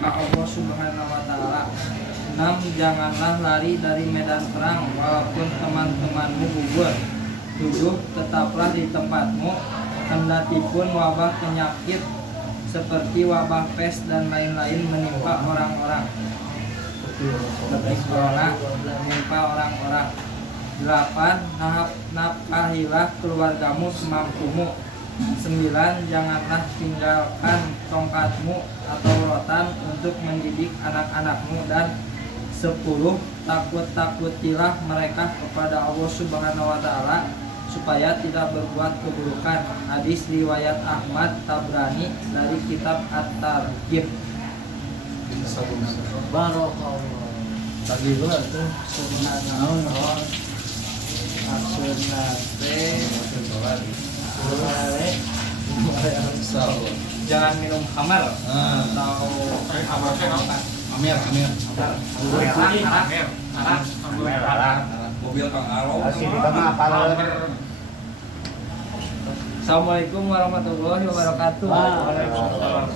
ka Allah Subhanahu wa taala. 6. Janganlah lari dari medan perang walaupun teman-temanmu gugur. 7. Tetaplah di tempatmu kendatipun wabah penyakit seperti wabah pes dan lain-lain menimpa orang-orang. Corona menimpa orang-orang. 8. Nafkahilah keluargamu semampumu. 9. Janganlah tinggalkan tongkatmu atau rotan untuk mendidik anak-anakmu. Dan 10. Takut-takutilah mereka kepada Allah Subhanahu wa taala supaya tidak berbuat keburukan. Hadis riwayat Ahmad Tabrani dari kitab At-Targhib. Barakallah. Tadi gua tuh sunat naon Jangan minum khamar atau mobil Kang Alo. Assalamualaikum warahmatullahi wabarakatuh. Waalaikumsalam.